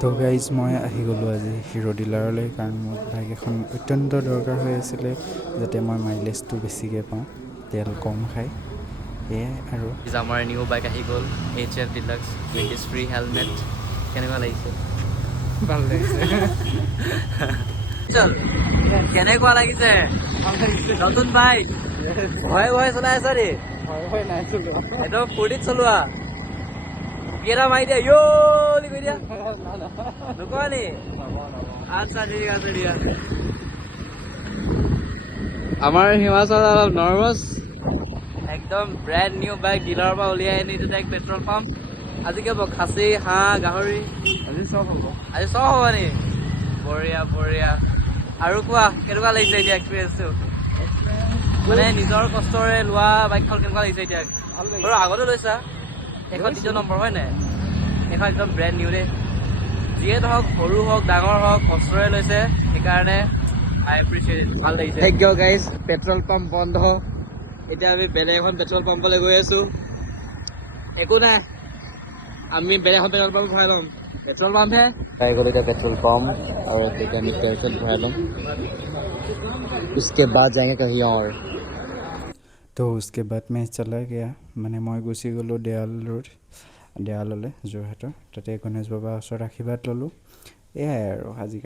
তো গাইজ মই আহি গ'লোঁ আজি হিৰ' ডিলাৰলৈ, কাৰণ মোক বাইক এখন অত্যন্ত দৰকাৰ হৈ আছিলে, যাতে মই মাইলেজটো বেছিকৈ পাওঁ, তেল কম খায়, সেয়াই আৰু। আমাৰ নিউ বাইক আহি গ'ল, HF deluxe with free helmet. কেনেকুৱা লাগিছে? ভাল লাগিছে। কেনেকুৱা লাগিছে নতুন বাইক? ভয়ে ভয়ে চলাই আছা দেই? হয় নাই চলোৱা। একদম ফূৰ্তিত চলোৱা। কেইটা মাৰি দিয়া ইয়লি কৰি দিয়া নকৰা নি? আচ্ছা ঠিক আছে দিয়া। আমাৰ হিমাচল অলপ নাৰ্ভাছ, একদম ব্ৰেণ্ড নিউ বাইক ডিলাৰৰ পৰা উলিয়াই আনি তেতিয়া পেট্ৰল পাম্প। আজি কি হ'ব? খাচী, হাঁহ, গাহৰি? আজি চব হ'ব। আজি চব হ'ব নি? বঢ়িয়া বঢ়িয়া। আৰু কোৱা, কেনেকুৱা লাগিছে এতিয়া এক্সপিৰিয়েঞ্চটো? মানে নিজৰ কষ্টৰে লোৱা বাইকখন কেনেকুৱা লাগিছে এতিয়া? বাৰু আগতে লৈছা, এখন দ্বিতীয় নম্বৰ হয় নাই? এখন একদম ব্ৰেণ্ড নিউ দেই। যিয়ে নহওক, সৰু হওক ডাঙৰ হওক, কষ্টৰে লৈছে, সেইকাৰণে আই এপ্ৰিচিয়েট। ভাল লাগিছে। Thank you guys. Petrol pump বন্ধ, এতিয়া আমি বেলেগ এখন পেট্ৰল পাম্পলৈ গৈ আছো। একো নাই, আমি বেলেগ এখন পেট্ৰল পাম্প ভৰাই ল'ম। পেট্ৰল পাম্পহে পাই গ'লো এতিয়া পেট্ৰল পাম্প, আৰু এতিয়া আমি তেল ভৰাই ল'ম। उसके बाद जाएंगे कहीं और। তো उसके बाद मैं चला गया, মানে মই গুচি গ'লোঁ দেৱাললৈ যোৰহাটৰ, তাতে গণেশ বাবাৰ ওচৰত আশীৰ্বাদ ল'লোঁ। এয়াই আৰু আজি